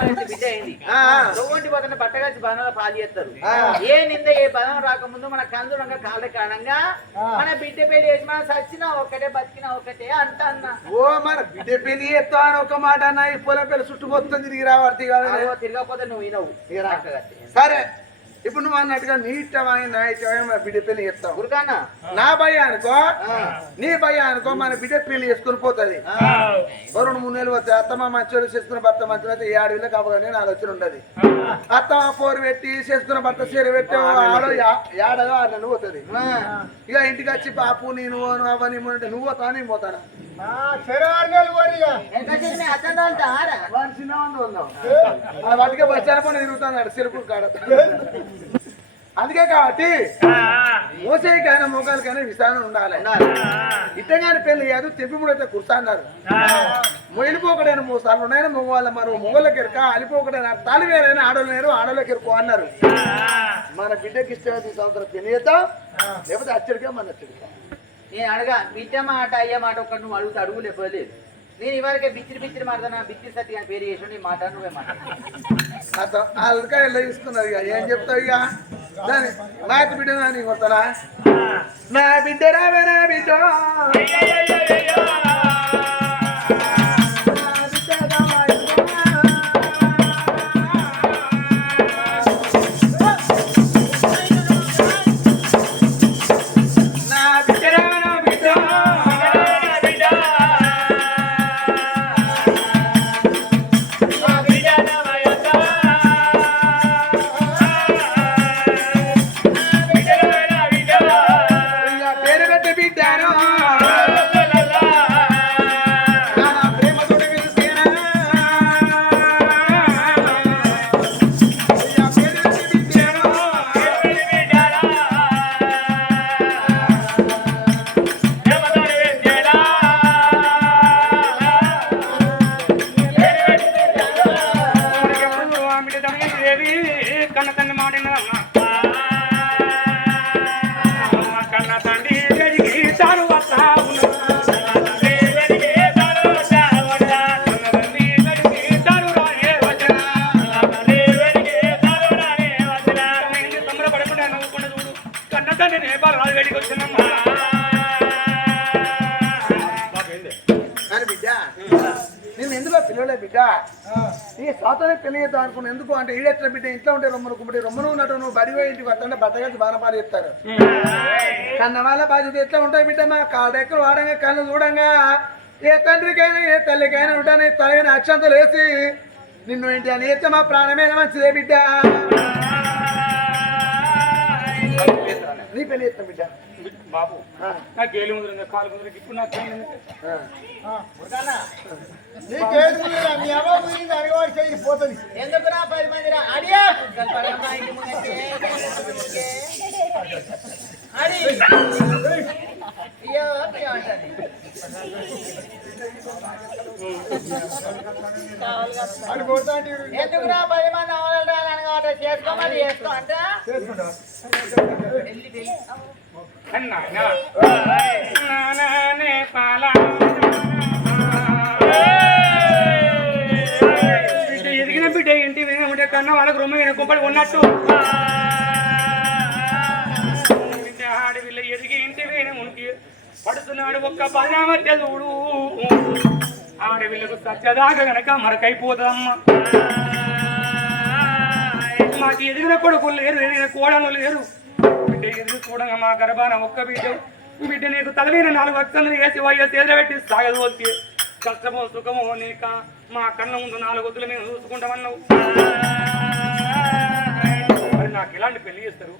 మనకి బిడ్డ అయింది పోతున్న బట్టగాల్చి బలంలో పాలు చేస్తారు. ఏ నింద ఏ బలం రాకముందు మన కందుడంగా కాళ్ళ కారణంగా మన బిడ్డ పెళ్ళి చేసి మనం సచ్చినా ఒకటే బతికినా ఒకటే అంట అన్న. ఓ మన బిడ్డ పెళ్ళి చేస్తా అని ఒక మాట అన్న ఈ పొలం పెళ్ళి చుట్టూ మొత్తం తిరిగి రావాలి తిరగకపోతే నువ్వు వినవు. సరే. ఇప్పుడు నువ్వు అన్నట్టుగా నీ ఇష్టమై నా ఇష్టమై మన బిడ్డ పెళ్ళి చేస్తావు. గురుకన్న నా భయ అనుకో. నీ భయ అనుకో మన బిడ్డ పెళ్ళి చేసుకుని పోతుంది. రెండు మూడు నెలలు వస్తే అత్తమ్మ మంచోడు చేసుకున్న భర్త మంచిగా అయితే ఈ ఆడవిలో కావగానే నా ఆలోచన ఉండదు. అత్తమ్మ పోరు పెట్టి చేసుకున్న భర్త చీర పెట్టి ఆడో ఏడదో ఆరు నెలలు పోతుంది. ఇక ఇంటికి వచ్చి పాపు నేను నువ్వు అవన్నీ అంటే నువ్వు పోతా నేను పోతానా? వాటికే బచ్చాన పని తిరుగుతున్నాడు సిరుకు కాడ. అందుకే కాబట్టి మోసేకైనా మోకాలకైనా విధానం ఉండాలి ఉండాలి. ఇట్టగాని పెళ్ళి కాదు తెప్పిముడైతే కుర్తాన్నారు మొయిలిపోకడైన మూడు సార్లు ఉన్నాయని మగవాళ్ళ మరి మొగళ్ళకి ఎరక అలిపోకడైన తాలి వేరైనా ఆడోళ్ళు వేరు ఆడోళ్ళకి ఎరుకో అన్నారు. మన బిడ్డకి ఇష్టమైతే ఈ సంవత్సరం పెళ్ళి చేద్దాం లేకపోతే అచ్చడిగా మన అచ్చడిగా నేను అడగా బిడ్డ మాట అయ్యే మాట ఒకటి నువ్వు అడుగుతా అడుగు లేకపోలేదు నేను ఇవరకే బిచ్చిరి బిచ్చిరి మాడతానా బిచ్చిరి సత్తి అని పేరు చేసి నీ మాట నువ్వే మాట ఇలా తీసుకున్నారు ఇక? ఏం చెప్తావు ఇక? దాని నాకు బిడ్డ నా బిడ్డ రావే నా బిడ్డ. నా బిడ్డ ఈ స్వాతంత్రం పెళ్ళి చేద్దాం అనుకున్నా. ఎందుకు? అంటే ఈడెట్ల బిడ్డ? ఇంట్లో ఉంటే రొమ్మను కుమ్మటి రొమ్మను ఉన్నట్టు నువ్వు బడివే ఇంటికి వస్తుంటే బట్టగలిసి బాధపాలు చెప్తారు. కన్న వాళ్ళ బాధ్యత ఎట్లా ఉంటాయి బిడ్డ? మా కాడెక్కలు వాడంగా కళ్ళు చూడంగా. ఏ తండ్రికైనా ఏ తల్లికైనా ఉంటాను తలైన అక్షంతలు వేసి నిన్ను ఏంటి అని ఎత్తే మా ప్రాణమైన మంచిదే బిడ్డ. నీ చేస్తాం బిడ్డ? బాబు నాకు ఏలు ముద్ర కాలు ముద్ర ఇప్పుడు నాకు తెలియదు. ఆ. ఎందుకు రా పది మంది అడియా పరమా ఇంటి ముంగటే, ముంగటే. అడి అయ్యో అయ్యో అంటది. ఎందుకు రా పది మంది చేసుకోమని చేసుకో అంట అన్నా నా. నానానే పాల. బిడ్డ ఎదిగిన బిడ్డ ఇంటి మీద ఉండే కన్నా వాళ్ళకు రొమ్మైన కుంపడి ఉన్నట్టు ఆడవిల్ల ఎదిగి ఇంటి మీద ఉనికి పడుతున్నాడు ఒక్క పదామధ్య చూడు ఆడవిల్లకు సత్యదాకా గనక మరకైపోతుందమ్మ మాకు ఎదిగిన కొడుకులు లేరు ఎదిగిన కోడలు లేరు. ఎదురు చూడంగా మా గర్భాన ఒక్క బిడ్డ. బిడ్డ నీకు తలవీన నాలుగు వస్తుంది వేసి వయ్య తేదర పెట్టి సాగదోల్చి కష్టమో సుఖమో నీక మా కళ్ళ ముందు నాలుగు వద్దులు మేము చూసుకుంటామన్నావు. మరి నాకు ఎలాంటి పెళ్ళి చేస్తారు?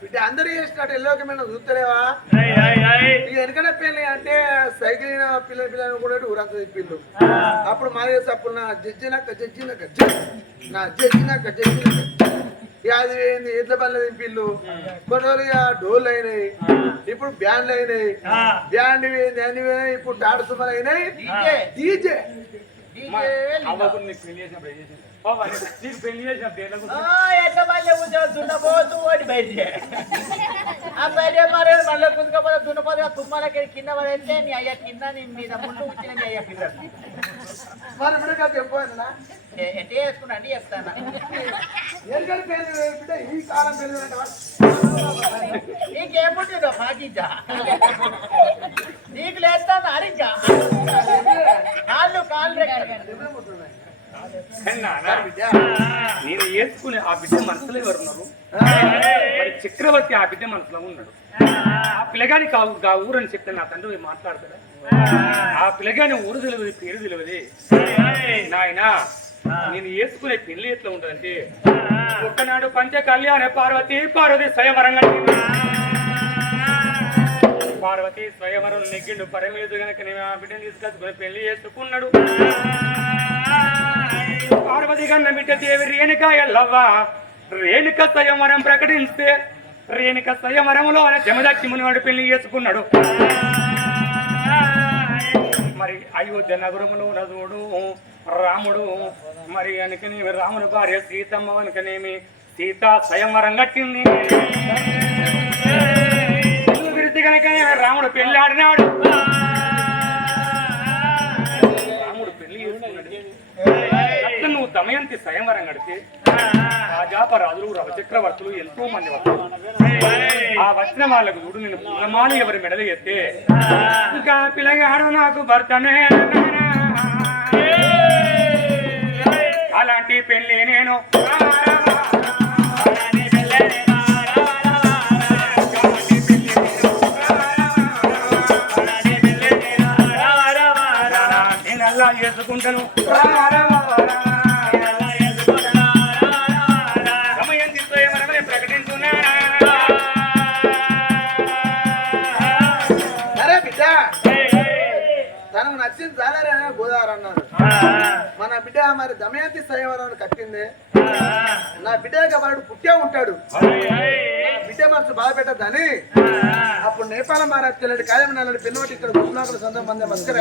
బిడ్డ అందరూ చేసినట్టు ఎల్లోకమైన చూస్తలేవా? ఇక వెనకనే పెళ్ళి అంటే సైకిల్ పిల్లల పిల్లలు కూడా ఊరంతా తిప్పిళ్ళు అప్పుడు మాదే అప్పుడు నా జడ్జినాక జడ్జినాక జడ్జి నా జడ్జినాక జడ్జినాక ఇక అది ఏంది? ఎడ్ల పనులు దింపిళ్ళు కొన్ని రోజులు ఇక డోర్లు అయినాయి. ఇప్పుడు బ్యాండ్లు అయినాయి. బ్యాండ్ ఏంది? అన్ని పోయినాయి ఇప్పుడు టాట సుమలు అయినాయి. డీజే. మా నీకే వెళ్ళిందా? అవ్వకు నీకు పెళ్ళి చేసినప్పుడు ఏం చేసింది? బాబా, నీకు- నీకు పెళ్ళి చేసినప్పుడు ఏం ఆ, లేకుండా ఎట్లా మళ్ళీ కూర్చొని దున్నపోతూ ఓడి బయటికి ఆ బయట మరి మళ్ళీ కుదుకపోతే దున్నపోతే తుమ్మలకి కింద పడేస్తే నీ అయ్య కింద నీ మీద ముందు కూర్చుని నీ అయ్య కింద మరి ఇప్పుడు చెప్పాను ఏ- ఎట్ట చేసుకున్నా అండి చెప్తాను ఎందుకంటే పేరు బిడ్డ ఈ కాలం పేరు నీకేముంటుందో పాటించా నీకు లేస్తాను అరింకా కాళ్ళు కాళ్ళు రెక్కలు నాన్న, నేను వేసుకునే ఆ బిడ్డ మనసులో ఎవరు ఉన్నారు మరి చక్రవర్తి ఆ బిడ్డ మనసులో ఉన్నాడు. ఆ పిల్లగాని కావు ఆ ఊరని చెప్తే నా తండ్రి మాట్లాడతాడా? ఆ. పిల్లగాని ఊరు తెలియదు పేరు తెలియదు. నాయన నేను వేసుకునే పెళ్ళి ఎట్లా ఉంటుందంటే ఒక్కనాడు పంచ కళ్యాణ పార్వతి పార్వతి స్వయంవరంగా పార్వతి స్వయంవరం నెగ్గిండు పరమేశ్వరు గనక నేను ఆ బిడ్డను తీసుకొచ్చుకొని పెళ్ళి చేసుకున్నాడు. పార్వతి కన్న దేవి రేణుక ఎల్లవ్వ రేణుక స్వయంవరం ప్రకటిస్తే రేణుక స్వయంవరంలో ఆయన జమదక్షి మునివాడు పెళ్ళి చేసుకున్నాడు మరి అయోధ్య నగరములో నదుడు రాముడు మరి అనుకనేమి రాముని భార్య సీతమ్మ అనుకనేమి సీత స్వయంవరం కట్టింది ఇల్లు కనుక రాముడు పెళ్ళాడినాడు దమయంతి స్వయంవరం కడితే రాజాపరాజులు రవచక్రవర్తులు ఎంతో మంది వస్తారు ఆ వచ్చిన వాళ్ళకు చూడు నేను పూలమాలు ఎవరి మెడలు ఎత్తే ఇంకా పిల్లగాడు నాకు భర్తనే అలాంటి పెళ్ళి నేను చేసుకుంటాను నచ్చింది చాలరే గోదావరి అన్నారు మన బిడ్డ మరి దమయంతి స్వయంవరం కట్టింది. నా బిడ్డ వాడు పుట్టే ఉంటాడు. బిడ్డ మనసు బాధ పెట్టద్దని. అప్పుడు నేపాల మహారాజ్ తెల్లటి కాయం నల్లడి పిన్నోటి ఇక్కడ గురునాకుల సొంతం మంది మస్కర్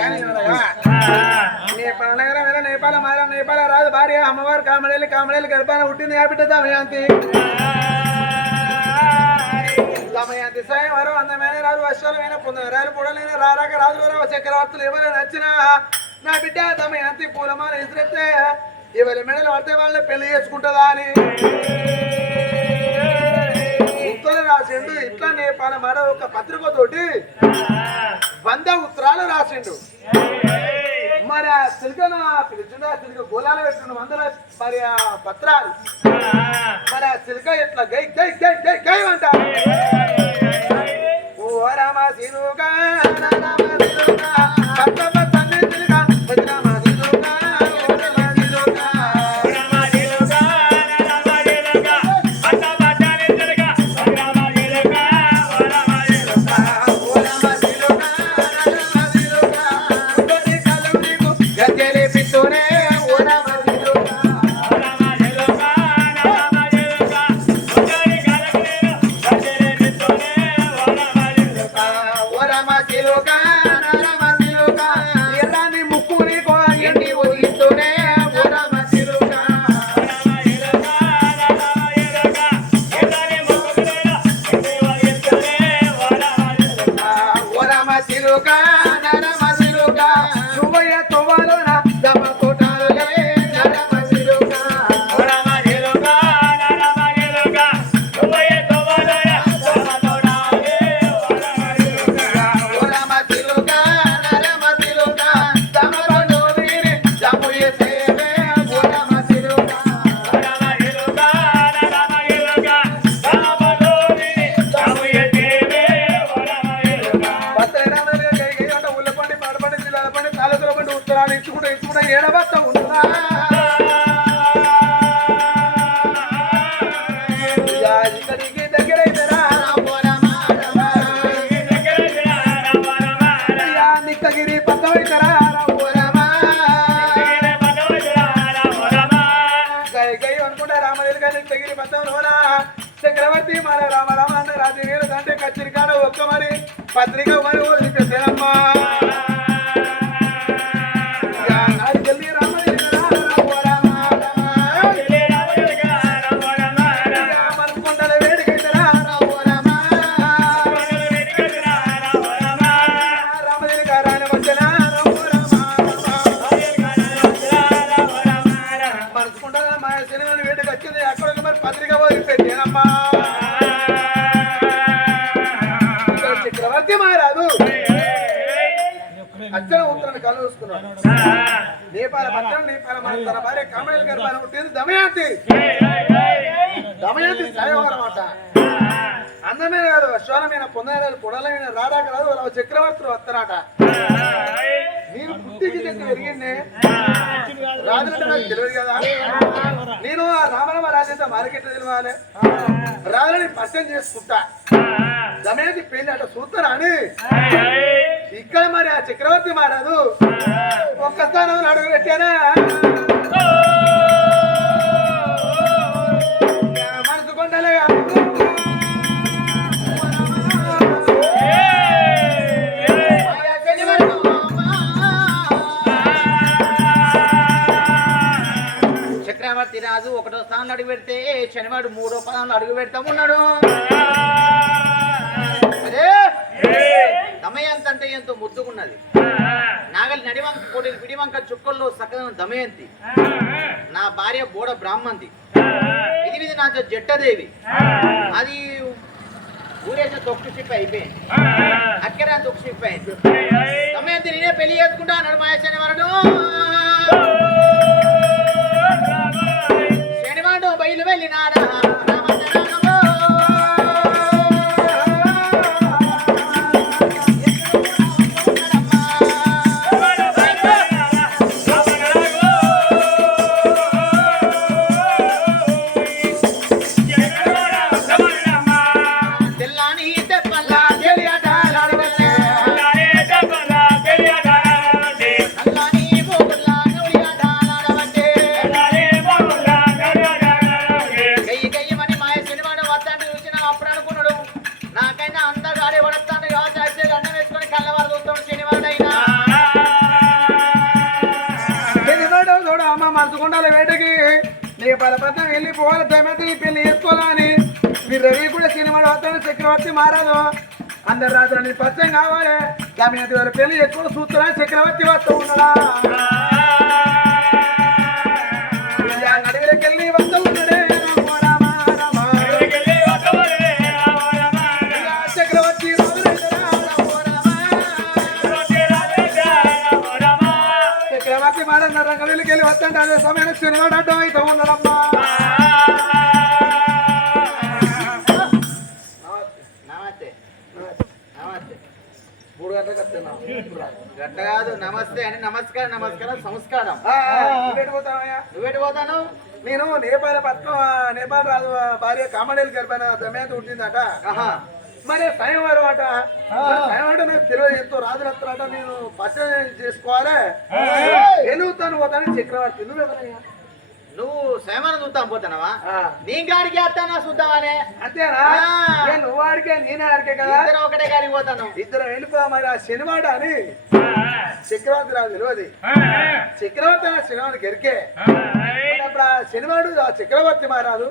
నేపాల నగరం నేపాల మహారాజ్ నేపాల రాజు భార్య అమ్మవారు కామడేలి కామడేలి గర్భాన పుట్టింది. ఆ బిడ్డ దమయంతి. దమయంతి స్వయంవరం అందమైన రాజు వర్షాలమైన పొందరారు పొడలైన రారాక రాజుల చక్రవర్తులు ఎవరు నచ్చినా నా బిడ్డ దమయంతి పూలమాల ఇసిరెత్తే ఎవరి మెడలు పడితే వాళ్ళని పెళ్ళి చేసుకుంటుందా అని. ఉత్తరం రాసిండు ఇట్లా నేపాల మరో ఒక పత్రికతోటి వంద ఉత్తరాలు రాసిండు. మరి ఆ సిల్కను పిలిచిండు ఆ సిల్క గోళాలు పెట్టిండు వందల మరి ఆ పత్రాలు. మరి ఆ సిల్క ఎట్లా గై గై గై గై గై అంట. ఓ రామ సిరుగా రామ సిరుగా ఓరమ శిలుగా చక్రవర్తి మన రామ రామ అంటే రాజవీరు అంటే కచ్చిరికాడ ఒక్క మరి. పత్రిక మరి ఓ నేపాల పక్కన నేపాల మన తన భార్య కామేల్ పుట్టింది దమయంతి. దమయంతి కాదు పొడలైన రాడాక రాదు వాళ్ళ చక్రవర్తులు వస్తారట. నేను పుట్టికి చెట్టు పెరిగిండే రాజులంటే నాకు తెలియదు కదా. నేను ఆ రామరామ రాజేత మార్కెట్ తెలియాలి రాజులని పరిచయం చేసుకుంటా. దమయంతి పెళ్ళి అట చూస్తారా అని ఇక్కడ మరి ఆ చక్రవర్తి మారాదు ఒక్క స్థానం అడుగు పెట్టానా మనసు కొండలే చక్రవర్తి రాజు ఒకటో స్థానంలో అడుగు పెడితే శనివాడు మూడో స్థానంలో అడుగు పెడతామున్నాడు దమయంతి ముద్దుకున్నది నాగలి నడివంక కోడి పిడివంక చుక్కల్లో సకలం దమయంతి. నా భార్య బోడ బ్రాహ్మంతి ఇది ఇది నాతో జట్టదేవి. అది ఊరేసే తొక్కు షిప్ అయిపోయింది. అక్కడే తొక్కు షిప్ అయింది దమయంతి నేనే పెళ్ళి చేసుకుంటా అన్నాడు మా శనివారుడు నీ పరపత్రం వెళ్ళిపోవాలి దమయంతి పెళ్ళి చేసుకోవాలని. మీ రవి కూడా సినిమాడు వస్తాడు చక్రవర్తి మారాదు అందరు రాత్రి పచ్చం కావాలి. దమయంతి వారు పెళ్ళి ఎక్కువ సూత్రా చక్రవర్తి వస్తూ ఉన్నాడా అడవిలోకెళ్ళి వస్తూ ఉన్నాడే. రామ రామ రామ. అడ్డం అయితే ఉన్నాడమ్మా నమస్తే నమస్తే గట్ట కాదు నమస్తే అని నమస్కారం నమస్కారం సంస్కారం పోతామయ్యా నువ్వేటి పోతాను నేను నేపాల పట్నం నేపాల్ రాజు భార్య కామడేలు గర్భన దమయంతి ఉంటుందట మరి స్వయంవరం అట స్వయంవరం నాకు తెలియదు. ఎంతో రాజులు వస్తారట నేను పరిచయం చేసుకోవాలి. ఎలుగుతాను పోతాను చక్రవర్తి. నువ్వెవరయ్యా నువ్వు సేమను చూద్దాం పోతున్నావా ఆ, నీ గాడికి వస్తానా చూద్దామనే? అంతేనా? నువ్వు ఆడికే నేను ఆడికే కదా? ఇద్దరు ఒకటే గాడికి పోతాను. ఇద్దరు వెళ్ళిపో మరి ఆ శనివాడ అని. చక్రవర్తి రాజు తెలియదు. చక్రవర్తి ఆ. శనివాడు ఇప్పుడు ఆ శనివాడు చక్రవర్తి మారాదు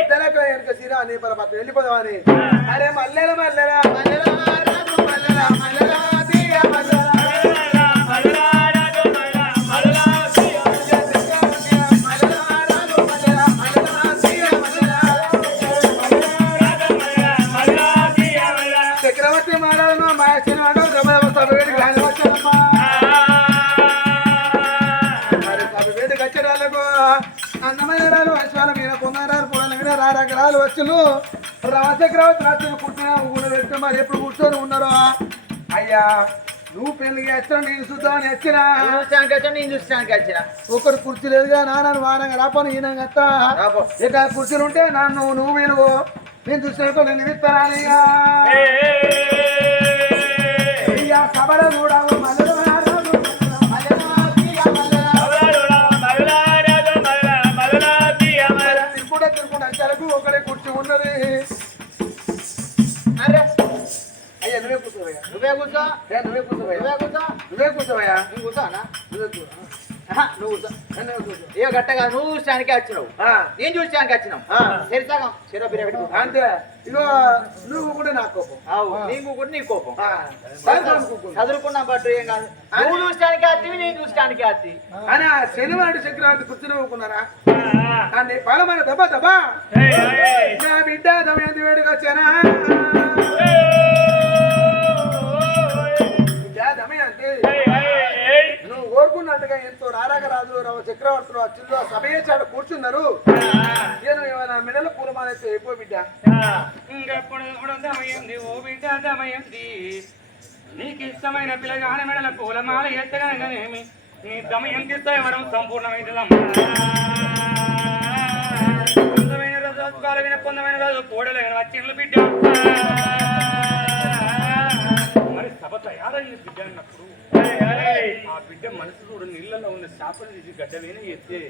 ఇద్దరకు వెనుక సీరా నీ పరపతి వెళ్ళిపోదామని అరే మల్లెల మల్లెల మల్లెల మల్లెల మల్లెల రారకరాలు వచ్చును. రామచక్రవర్తి రాజులు పుట్టిన పెడితే మరి ఎప్పుడు కూర్చొని ఉన్నారో? అయ్యా నువ్వు పెళ్ళి చేస్తాను నేను చూద్దామని వచ్చినా? నేను చూస్తానికి వచ్చిన? ఒకరు కుర్చీ లేదుగా నాన్న వానంగా రాపను ఈయనంగా రాపో. ఇక కుర్చీలు ఉంటే నన్ను నువ్వు విలువు నేను చూసినట్టు నేను ఇస్తాను అయ్యా సభలో చూడవు మల్లెలు అరే. అయ్యా నువ్వే కూర్చోవయ్యా. నువ్వే కూర్చో. ఏ, నువ్వే కూర్చోవయ్యా నువ్వే కూర్చో. నువ్వే కూర్చోవయ్యా. నువ్వు కూర్చోనా? నువ్వే కూర్చో. ఆహా, నువ్వు. ఏ గట్టగా నువ్వు చూసానికే వచ్చినావు. ఆ, నేను చూసానికి వచ్చినాం ఆ. సరిసగం చెరో బిర్య పెట్టుకో. అంతే. ఇగో నువ్వు కూడా నా కోపం. అవు నీకు కూడా నీ కోపం. చదువుకున్నా బట్టు ఏం కాదు. నువ్వు చూసానికి అత్తివి నేను చూసానికి అత్తి అని ఆ శనివారం చక్రవర్తి కూర్చుని ఊరుకున్నారా? అని బలమైన దెబ్బ దెబ్బ నా బిడ్డ దమయంతి వేడుక కోరుకున్నట్టుగా ఎంతో రారాగ రాజులు రావు చక్రవర్తులు అచ్చుల్లో సభయేచాడు కూర్చున్నారు. నేను ఏమైనా మిడల పూలమాల అయిపో బిడ్డ. ఓ బిడ్డ దమయంది నీకు ఇష్టమైన పిల్లగాని మెడల పూలమాల ఎత్తగానేమి నీ దమయంతి వరం సంపూర్ణమైందమ్మా అందమైన రజోత్కాల విన పొందమైన రోజు కోడలు వచ్చిండ్లు బిడ్డ. మరి సభ తయారైంది బిడ్డ అన్నప్పుడు. బిడ్డ మనసు చూడు నీళ్ళలో ఉన్న చేపలు తీసి గడ్డ వేని ఎత్తే